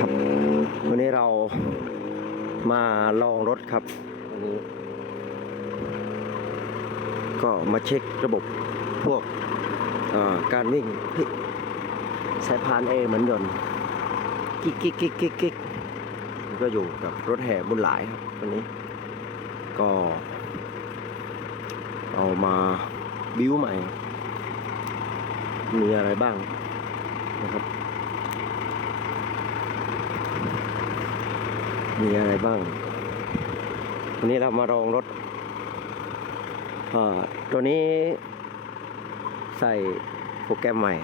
ครับ วันนี้เรามาลองรถครับวันนี้ ก็มาเช็คระบบพวกการวิ่งสายพานเอเหมือนยนต์กิ๊กกิ๊กกิ๊กกิ๊กกิ๊กก็อยู่กับรถแห่บุญหลายครับวันนี้ ก็เอามาบิ้วใหม่ มีอะไรบ้างนะครับ มีอะไรบ้าง วันนี้เรามาลองรถตัวนี้ใส่โปรแกรมใหม่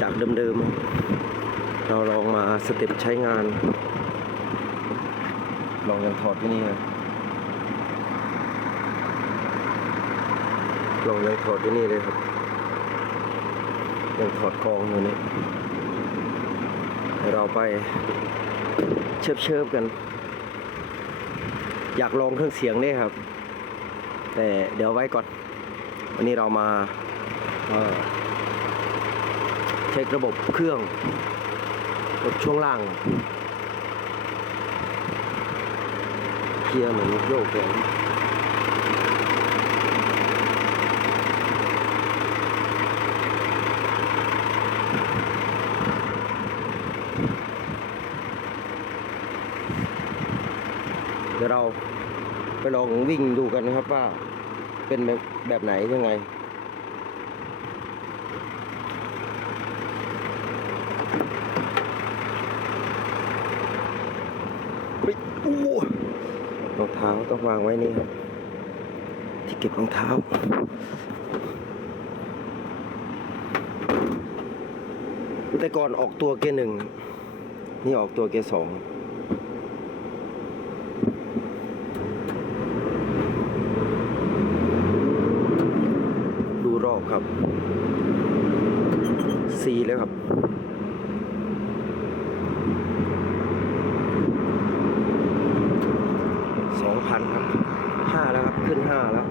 จากเดิมๆ เราลองมาสเต็ปใช้งาน ลองยังถอดที่นี่เลยลองยังถอดที่นี่เลยครับ ยังถอดกองอยู่นี่เดี๋ยเราไปเชิบเชิบกัน อยากลองเครื่องเสียงด้วยครับ แต่เดี๋ยวไว้ก่อน วันนี้เรามาเช็คระบบเครื่องระบบช่วงล่างเกียร์เหมือนโยกเลย ดี๋ยวเราไปลองวิ่งดูกันนะครับว่าเป็นแบบไหนยังไงรองเท้าต้องวางไว้นี่ครับที่เก็บรองเท้าแต่ก่อนออกตัวเกียร์หนึ่งนี่ออกตัวเกียร์สอง ดูรอบ ครับสีแล้วครับสองพันครับห้าแล้วครับ ขึ้นห้าแล้ว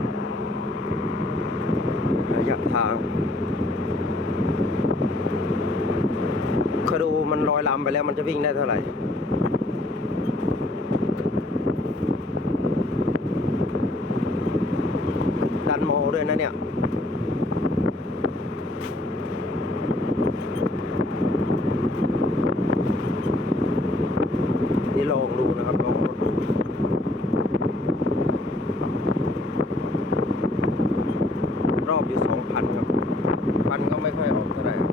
ระยะทางคอดูมันลอยลำไปแล้วมันจะวิ่งได้เท่าไหร่ ดันโมด้วยนะเนี่ย นี่ลองดูนะครับลองรถดู รอบอยู่สองพันครับ พันก็ไม่ค่อยออกเท่าไหร่ครับ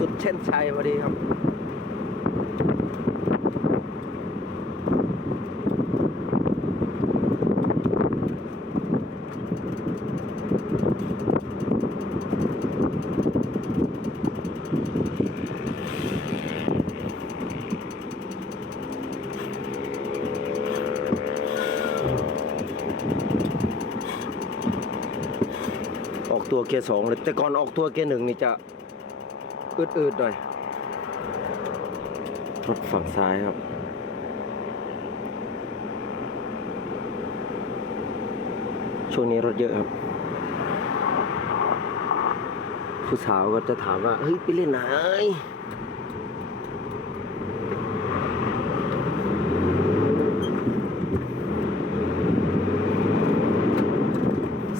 สุดเช่นชัยพอดีครับ ออกตัวเกียร์สองเลยแต่ก่อนออกตัวเกียร์หนึ่งนี่จะ อืดๆหน่อยรถฝั่งซ้ายครับช่วงนี้รถเยอะครับ ผู้สาวก็จะถามว่า เฮ้ย ไปเล่นไหน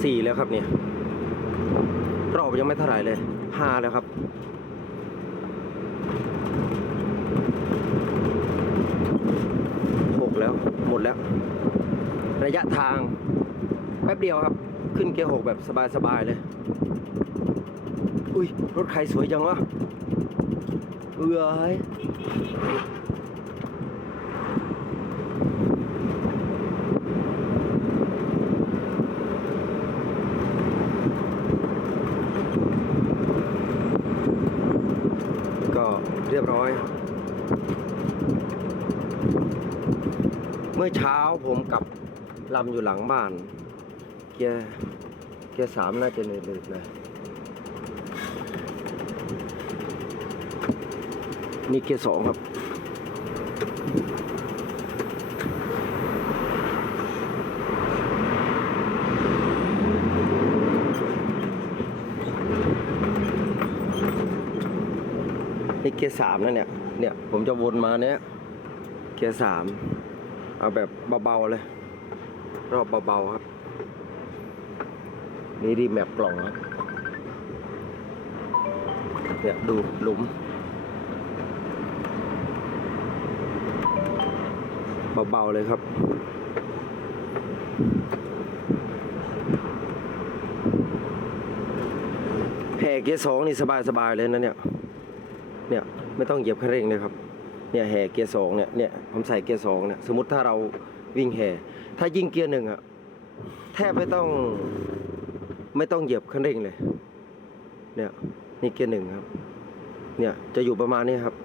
สี่แล้วครับเนี่ย รอบยังไม่เท่าไหร่เลย ห้าแล้วครับ หกแล้ว หมดแล้ว ระยะทาง แป๊บเดียวครับ ขึ้นเกียร์หกแบบสบายๆเลย อุ้ย รถใครสวยจังวะเอ้ยก็เรียบร้อย มื่อเช้าผมกับลำอยู่หลังบ้าน เกียร์เกียร์สามน่าจะเนืดๆนะนี่เกียร์สองครับ นี่เกียร์สามนะเนี่ย เนี่ย ผมจะวนมาเนี่ย เกียร์สาม เอาแบบเบาๆเลย รอบเบาๆครับ นี่ดีแมปกล่องครับเนี่ยดูหลุม เบาๆเลยครับแห่เกียร์สองนี่สบายๆเลยนะเนี่ย เนี่ย ไม่ต้องเหยียบคันเร่งเลยครับ เนี่ยแห่เกียร์สองเนี่ยเนี่ยผมใส่เกียร์สองเนี่ยสมมติถ้าเราวิ่งแห่ถ้ายิงเกียร์หนึ่งอะแทบไม่ต้องไม่ต้องเหยียบคันเร่งเลย เนี่ยนี่เกียร์หนึ่งครับ เนี่ยจะอยู่ประมาณนี้ครับ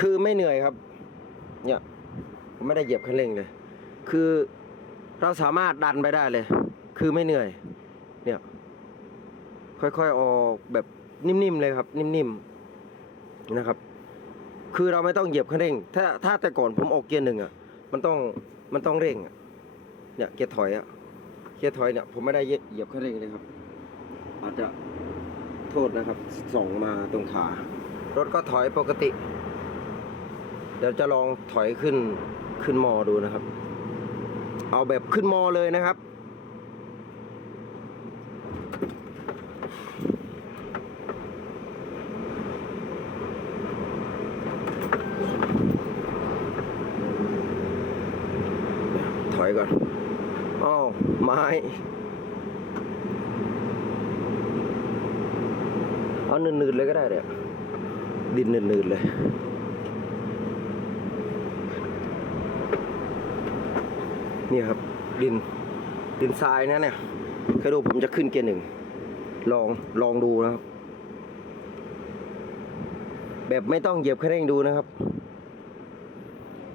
คือไม่เหนื่อยครับ เนี่ยไม่ได้เหยียบคันเร่งเลย คือเราสามารถดันไปได้เลย คือไม่เหนื่อย เนี่ย ค่อยๆออกแบบนิ่มๆเลยครับ นิ่มๆนะครับ คือเราไม่ต้องเหยียบคันเร่ง ถ้าถ้าแต่ก่อนผมออกเกียร์หนึ่งอะ มันต้องมันต้องเร่งอะเนี่ยเกียร์ถอยอะ เกียร์ถอยเนี่ยผมไม่ได้เหยียบคันเร่งเลยครับ อาจจะโทษนะครับส่องมาตรงขารถก็ถอยปกติ เดี๋ยวจะลองถอยขึ้นขึ้นมอดูนะครับ เอาแบบขึ้นมอเลยนะครับ อยก่อนอ้าวไม้เอาหนืดๆเลยก็ได้เนี่ยดินหนืดๆเลยนี่ครับ ดินดินทรายนะเนี่ยเคยดูผมจะขึ้นเกียร์หนึ่งลองลองดูนะครับ แบบไม่ต้องเหยียบคันเร่งดูนะครับ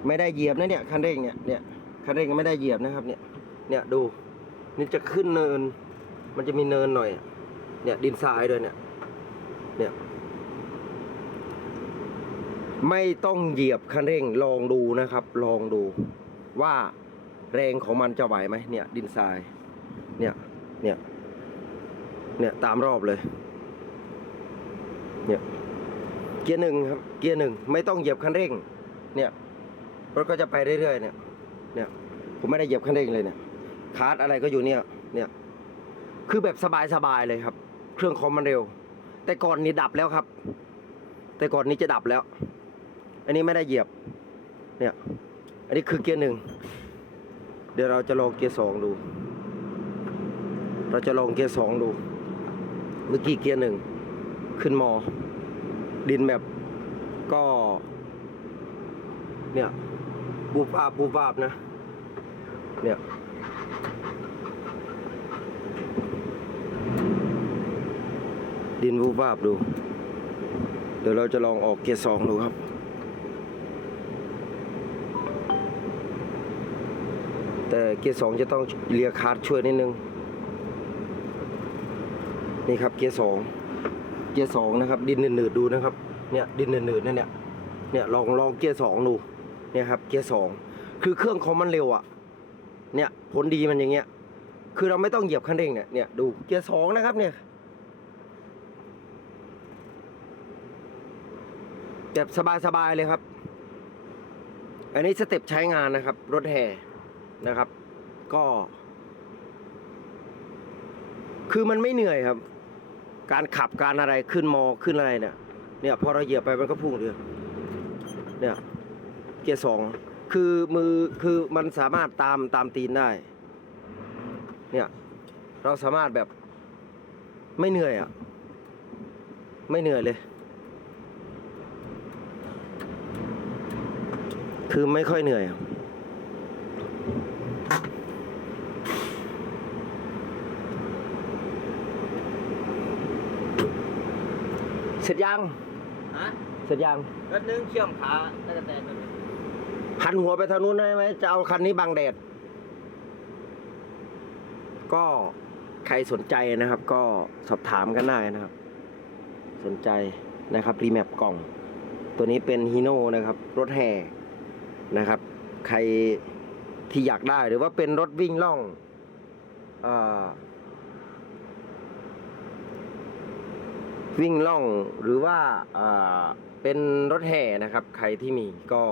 ไม่ได้เหยียบนะเนี่ยคันเร่งเนี่ยเนี่ย คันเร่งไม่ได้เหยียบนะครับ เนี่ย เนี่ยดู นี่จะขึ้นเนิน มันจะมีเนินหน่อย เนี่ย ดินทรายด้วยเนี่ย เนี่ย ไม่ต้องเหยียบคันเร่งลองดูนะครับ ลองดู ว่าแรงของมันจะไหวไหมเนี่ย ดินทราย เนี่ย เนี่ย เนี่ยตามรอบเลย เนี่ยเกียร์หนึ่งครับ เกียร์หนึ่งไม่ต้องเหยียบคันเร่ง เนี่ยรถก็จะไปเรื่อยๆเนี่ย เนี่ย ผมไม่ได้เหยียบคันเร่งเลยเนี่ยคาร์ดอะไรก็อยู่เนี่ย เนี่ย คือแบบสบายๆเลยครับ เครื่องคอมมันเร็ว แต่ก่อนนี้ดับแล้วครับ แต่ก่อนนี้จะดับแล้ว อันนี้ไม่ได้เหยียบ เนี่ย อันนี้คือเกียร์หนึ่ง เดี๋ยวเราจะลองเกียร์สองดู เราจะลองเกียร์สองดู เมื่อกี้เกียร์หนึ่ง ขึ้นมอ ดินแบบก็ เนี่ย บูบอาบบูบอาบนะ เนี่ยดินบูบาบดู เดี๋ยวเราจะลองออกเกียร์สองดูครับ แต่เกียร์สองจะต้องเลียคาร์ดช่วยนิดนึง นี่ครับเกียร์สองเกียร์สองนะครับ ดินหนืดๆดูนะครับ เนี่ยดินหนืดๆนั่นเนี่ยเนี่ยลองลองเกียร์สองดู เนี่ยครับเกียร์สองคือเครื่องของมันเร็วอะ่ะเนี่ยผลดีมันอย่างเงี้ย คือเราไม่ต้องเหยียบคันเร่งเนี่ยเนี่ยดูเกียร์สองนะครับเนี่ยแบบสบายๆเลยครับ อันนี้สเต็ปใช้งานนะครับ รถแห่นะครับ ก็ คือมันไม่เหนื่อยครับ การขับการอะไรขึ้นมอขึ้นอะไรเนี่ย เนี่ยพอเราเหยียบไปมันก็พุ่งเลยเนี่ย เกียร์สองคือมือคือมันสามารถตามตามตีนได้ เนี่ย เราสามารถแบบไม่เหนื่อยอะ ไม่เหนื่อยเลย คือไม่ค่อยเหนื่อยอะเสร็จยัง ฮะเสร็จยังรถนึงเชื่อมขาแล้วก็แตนรถนึง หันหัวไปทางนู้นได้ไหมจะเอาคันนี้บังแดด ก็ใครสนใจนะครับ ก็สอบถามกันได้นะครับ สนใจนะครับรีแมปกล่อง ตัวนี้เป็นฮีโน่นะครับ รถแห่นะครับ ใครที่อยากได้หรือว่าเป็นรถวิ่งล่องอวิ่งล่องหรือว่าเป็นรถแห่นะครับ ใครที่มีก็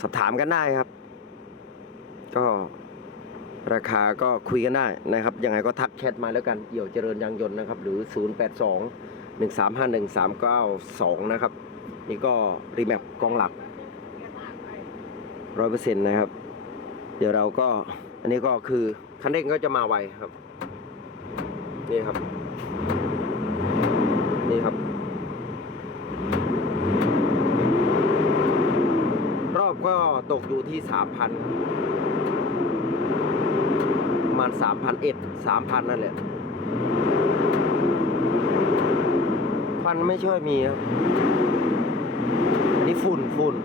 สอบถามกันได้ครับ ก็ราคาก็คุยกันได้นะครับ ยังไงก็ทักแชทมาแล้วกันเอี่ยวเจริญยางยนต์นะครับ หรือ 082 135 1392 นะครับ นี่ก็รีแมปกองหลักร้อยเปอร์เซ็นต์นะครับ เดี๋ยวเราก็ อันนี้ก็คือคันเร่งก็จะมาไวครับ นี่ครับ นี่ครับ อบก็ตกอยู่ที่สามพันประมาณสามพันเอ็ดสามพันนั่นแหละควันไม่ช่วยมีครับนนี้ฝุ่นฝุ่น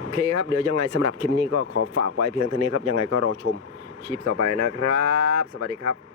โอเคครับ เดี๋ยวยังไงสำหรับคลิปนี้ก็ขอฝากไว้เพียงเท่านี้ครับ ยังไงก็รอชมคลิปต่อไปนะครับ สวัสดีครับ